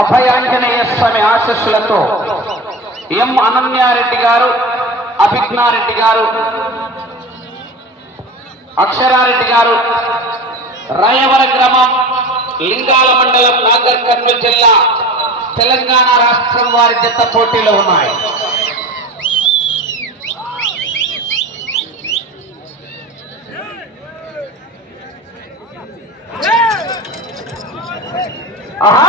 అభయాంజనేయ స్వామి ఆశస్సులతో ఎం అనన్యారెడ్డి గారు అభిజ్ఞారెడ్డి గారు అక్షరారెడ్డి గారు రాయవర గ్రామం లింగాల మండలం నాగర్ కర్నూలు జిల్లా తెలంగాణ రాష్ట్రం వారి జత పోటీలో ఉన్నాయి. ఆహా!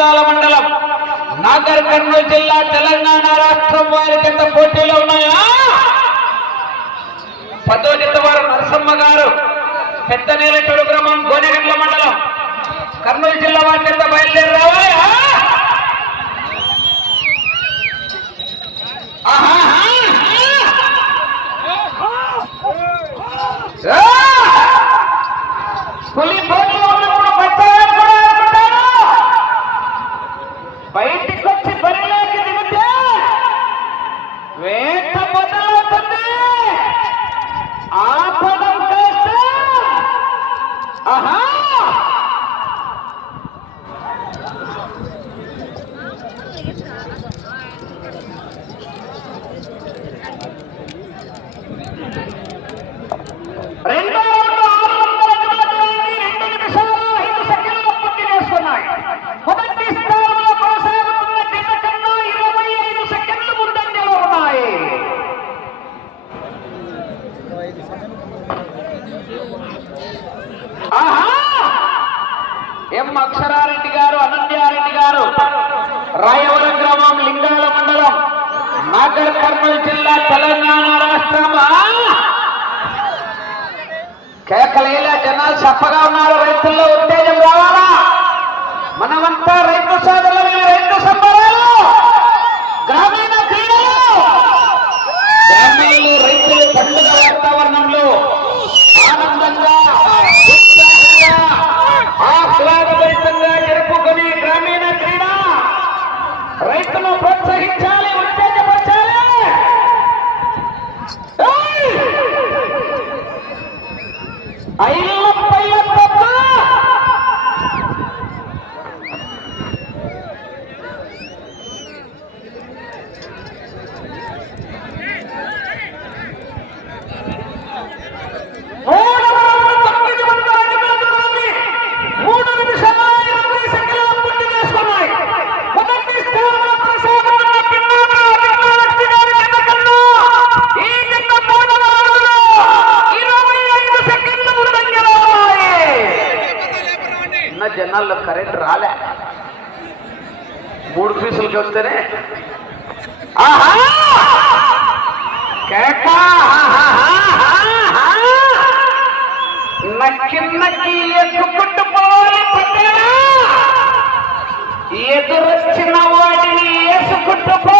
నంద్యాల మండలం. నాగర్ కర్నూలు జిల్లా తెలంగాణ రాష్ట్రం వారి కింద పోటీలో ఉన్నాయా? పదో వారు నరసమ్మ గారు. పెద్ద నీలటూరు గ్రామం గోనెగండ్ల మండలం. కర్నూలు జిల్లా వారి కింద బయలుదేరి రావాలి? ఆహా! ఎదురొచ్చిన వాటిని వేసుకుంటూ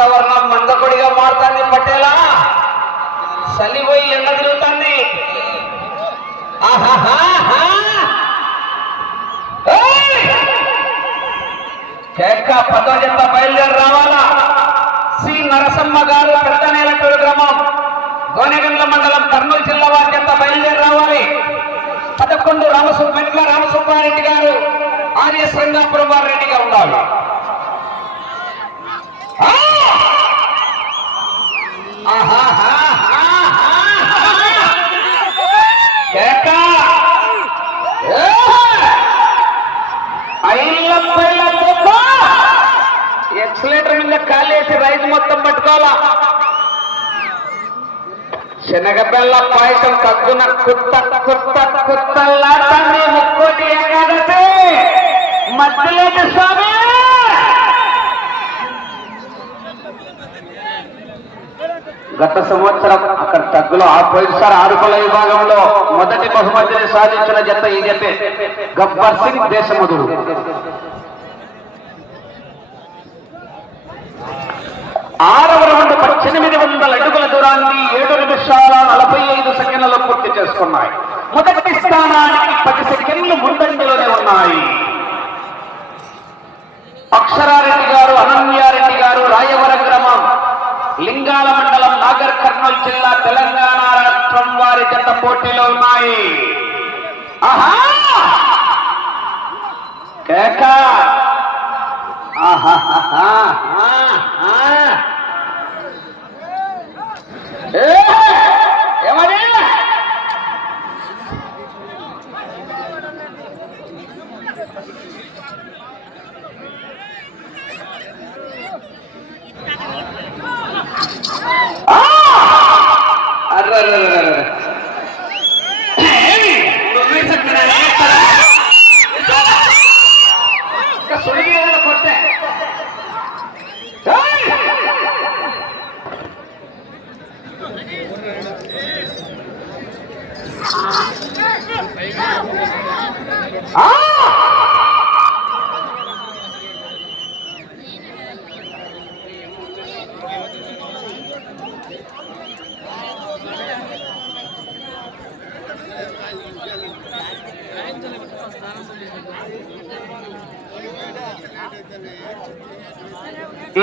వాతావరణం మందకొడిగా మారుతుంది పట్టేలా చలిపోయి ఎండ తిరుగుతుంది. కేక పదో జత బయలుదేరి రావాలా? సి. నరసమ్మ గారు పెద్దనేలటూరు గ్రామం. గోనెగండ్ల మండలం కర్నూలు జిల్లా వారి జత బయలుదేరి రావాలి. పదకొండు రామసు మెట్ల రామసుబ్బారెడ్డి గారు ఆర్ఎస్ రంగాపురం వారి రెడ్డిగా ఉండాలి. ఎక్సలేటర్ మీద కాలేసి రైతు మొత్తం పట్టుకోవాలా శనగబెల్ల పాయసం తగ్గున కుత్త కుత్త కుత్తల్లాటండి ముక్కోటి ఏకాదశి మధ్యలేటి స్వామి గత సంవత్సరం అక్కడ తగ్గులో ఆ పోయినసారి ఆరుకుల విభాగంలో మొదటి బహుమతిని సాధించిన జత ఈ జతే. గబ్బర్ సింగ్ దేశముదుడు. ఆరవ రౌండ్ పద్దెనిమిది వందల అడుగుల దూరాన్ని ఏడు నిమిషాల నలభై ఐదు సెకండ్లలో పూర్తి చేసుకున్నాయి. మొదటి స్థానానికి పది సెకండ్లు ముందంజలోనే ఉన్నాయి. అక్షరారెడ్డి గారు అనన్యారెడ్డి గారు రాయవరం గ్రామం లింగాల మండలం నాగర్ జిల్లా తెలంగాణ రాష్ట్రం వారి జత పోటీలో ఉన్నాయి. ఆహా! కేక! ఆహాహాహా.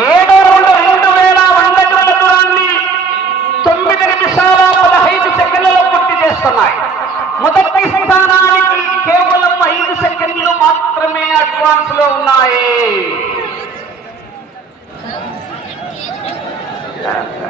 ఏడో రెండు రెండు వేల వంద అడుగుల దూరాన్ని తొమ్మిది నిమిషాల పదహైదు సెకండ్లలో పూర్తి చేస్తున్నాయి. మొదటి స్థానానికి కేవలం ఐదు సెకండ్లు మాత్రమే అడ్వాన్స్లో ఉన్నాయి ఆహా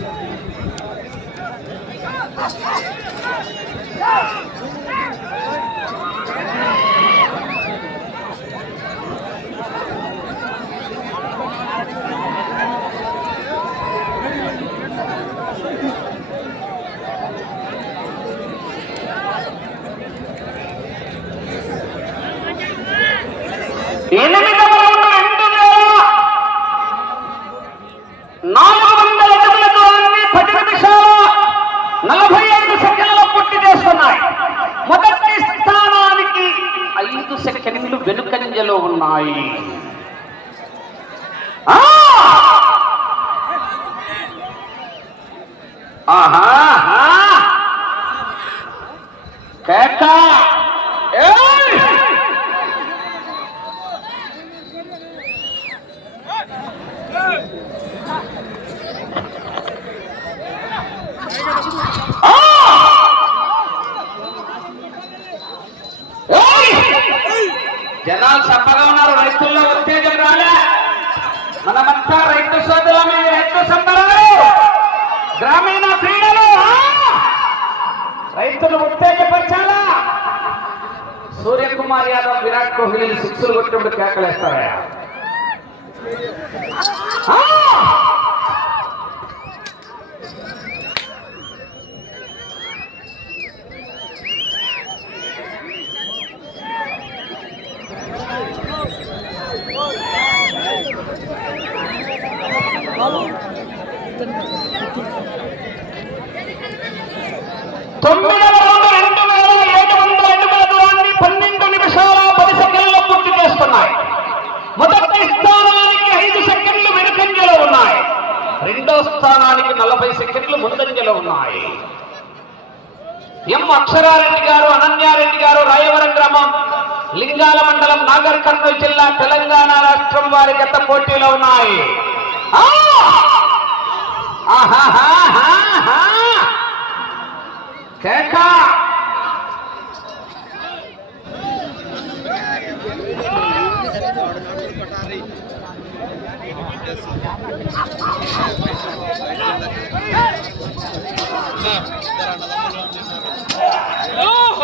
Yeah. గింజలు ఉన్నాయి. ఆహా! ಕುಮಾರ್ ಯಾದವ್ ವಿರಾಟ್ ಕೊಹ್ಲಿ ಸಿಕ್ಸಲ್ ಕೊಟ್ಟು ಕೇಕಳಿಸ್ತಾರೆ ತೊಂಬತ್ತು సెకండ్లు ఉన్నాయి. ఎం అక్షరారెడ్డి గారు అనన్యారెడ్డి గారు రాయవరం గ్రామం లింగాల మండలం నాగర్ కర్నూలు జిల్లా తెలంగాణ రాష్ట్రం వారి గత పోటీలో ఉన్నాయి. ఆహా ఆహాహాహాహా! కేక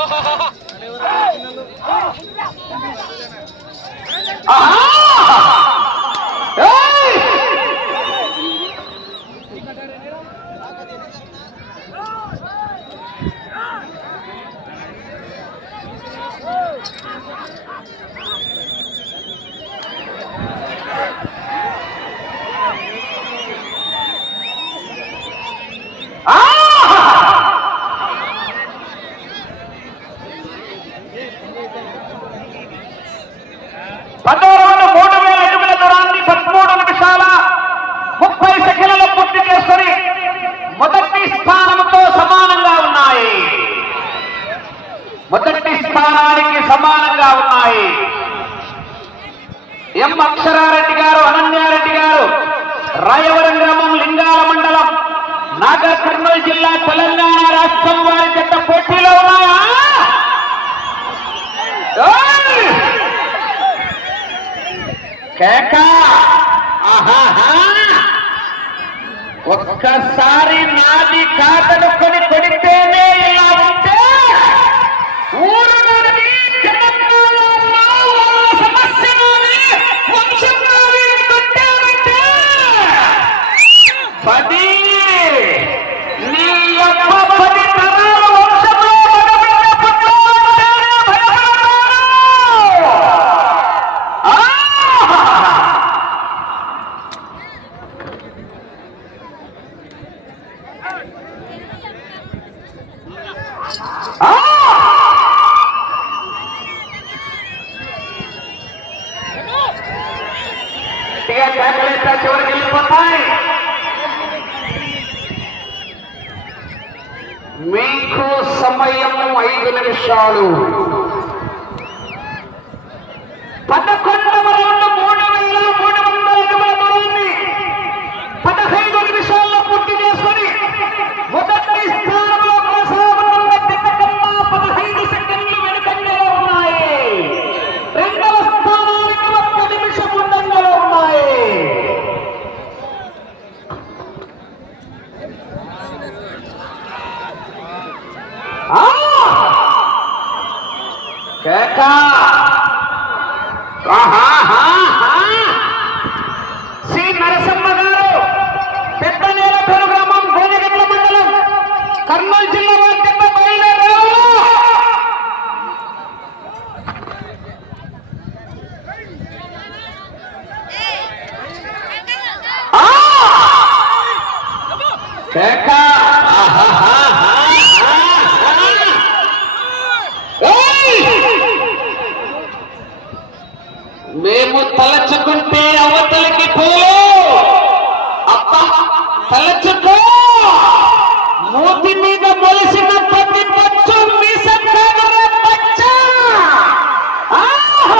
ఆహా! ఏయ్! ఆహా! పదో రౌండ్ మూడు వేల అడుగుల దూరాన్ని పదమూడు నిమిషాల ముప్పై సెకండ్లలో పూర్తి చేసుకొని మొదటి స్థానంతో సమానంగా ఉన్నాయి. మొదటి స్థానానికి సమానంగా ఉన్నాయి. ఎం అక్షరారెడ్డి గారు అనన్యారెడ్డి గారు రాయవరం గ్రామం లింగాల మండలం నాగర్ కర్నూలు జిల్లా తెలంగాణ రాష్ట్రం వారి చెత్త పోటీలో ఉన్నాయా? ఒక్కసారి నాది కాదనుకొని కొడితేనే ఇలా ఉంటే ఊరు మీకు సమయం ఐదు నిమిషాలు పదకొండవ రౌండ్ మూడు వేల మూడు వందల అడుగుల దూరాన్ని పదహైదు నిమిషాల్లో పూర్తి చేసుకొని మొదటి స్థానంలో కొనసాగుతున్న జత కన్నా పదహైదు సెకండ్లు వెనుకంజలో ఉన్నాయి రెండవ స్థానానికి ఒక్క నిమిషం ముందంజలో ఉన్నాయి ఆ! కేక ఆహాహాహా! శ్రీ నరసింహ గారు పెద్ద నేలపేరు గ్రామం గోనగడ్ల మండలం కర్నూలు జిల్లా వారి దెబ్బ బయలుదేరారు ఆ! కేక ఆహాహాహా! ఏయ్! మేము తలచుకుంటే అవతలికి పోలో అప్ప తలచుకో మూతి మీద మొలిసిన ప్రతి పచ్చు మీసం కాదురా పచ్చ ఆహా!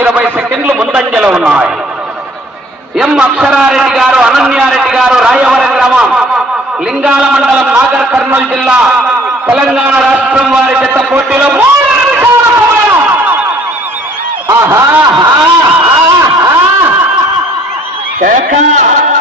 ఇరవై సెకండ్లు ముందంజలో ఉన్నాయి ఎం అక్షరారెడ్డి గారు అనన్యారెడ్డి గారు రాయవరం గ్రామం లింగాల మండలం నాగర్ కర్నూలు జిల్లా తెలంగాణ రాష్ట్రం వారి చెత్త పోటీలో ఆహా, ఆహా, ఆహా. కేక. ఆహా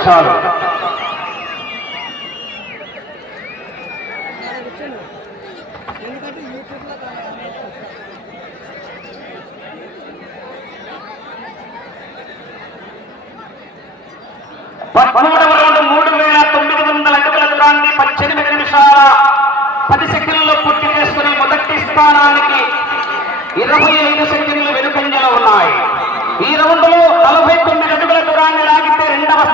నిమిషాలు మూడు వేల తొమ్మిది వందల అడుగుల దూరాన్ని పద్దెనిమిది నిమిషాల పది సెకండ్లలో పూర్తి చేసుకుని మొదటి స్థానానికి ఇరవై ఐదు సెకండ్లు వెనుకంజలో ఉన్నాయి. ఈ రౌండ్లో నలభై తొమ్మిది అడుగుల దూరాన్ని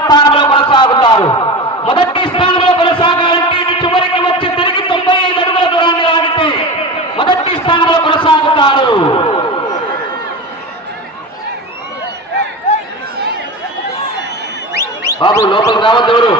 స్థానంలో కొనసాగుతారు. మొదటి స్థానంలో కొనసాగాలంటే ఇది చివరికి వచ్చి తిరిగి తొంభై ఐదు అడుగుల దూరాన్ని లాగితే మొదటి స్థానంలో కొనసాగుతారు. బాబు లోపలికి రావద్దు ఎవరు?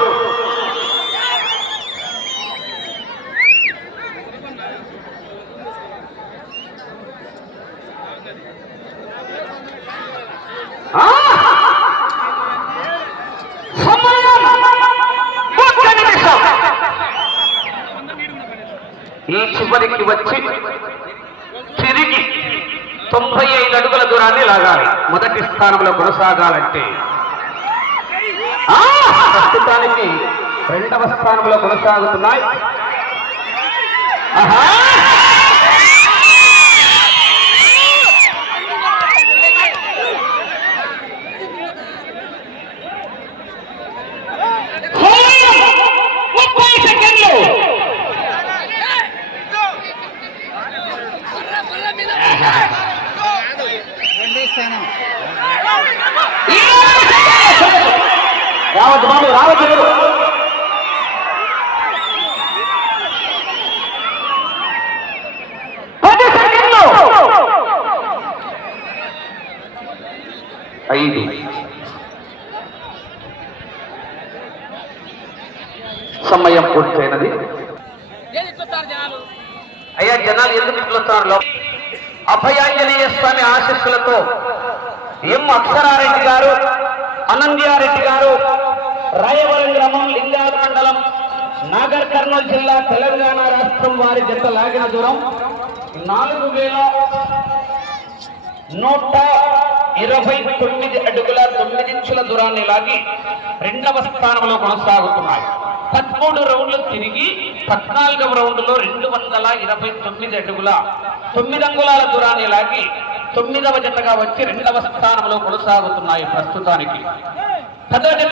చివరికి వచ్చి తిరిగి తొంభై ఐదు అడుగుల దూరాన్ని లాగాలి. మొదటి స్థానంలో కొనసాగాలంటే ప్రస్తుతానికి రెండవ స్థానంలో కొనసాగుతున్నాయి. ఆహా! సమయం ముప్పై సెకండ్లు రావద్దు బాబు రావద్దు ఎవరు. పది సెకండ్లు ఐదు సమయం పూర్తయినది. అయ్యా జనాలు ఎందుకు ఇట్లా వస్తారు అభయాంజనేయ స్వామి ఆశీస్సులతో ఎం అక్షరారెడ్డి గారు అనంద్యారెడ్డి గారు రాయవరం గ్రామం లింగాల మండలం నాగర్ కర్నూలు జిల్లా తెలంగాణ రాష్ట్రం వారి జత లాగిన దూరం నాలుగు వేల నూట ఇరవై తొమ్మిది అడుగుల తొమ్మిది ఇంచుల దూరాన్ని లాగి రెండవ స్థానంలో కొనసాగుతున్నాయి. పదమూడు రౌండ్లు తిరిగి పద్నాలుగవ రౌండ్లో రెండు వందల ఇరవై తొమ్మిది అడుగుల తొమ్మిది అంగుళాల దూరాన్ని లాగి తొమ్మిదవ జతగా వచ్చి రెండవ స్థానంలో కొనసాగుతున్నాయి ప్రస్తుతానికి. పదవ